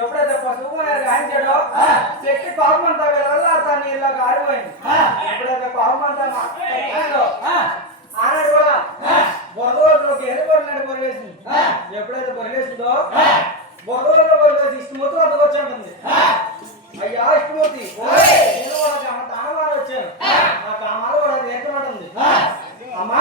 ఎప్పుడైతే పసుపు గాయించాడో చెట్టు పాపమంతా వెళ్ళాలి నీళ్ళ కారిపోయింది. ఎప్పుడైతే పాపమంతా ఆనాడు కూడా బురదలోకి ఎర్రగొడినాడు పొరవేసింది. ఎప్పుడైతే పొరవేసిందో బురదలో పొరవేసి ఇష్టమూర్తి వద్దకు వచ్చి ఉంటుంది. అయ్యా ఇష్టమూర్తి నేను కూడా తానవారు వచ్చాను, నా కామాలు కూడా తీర్చమంటుంది. అమ్మా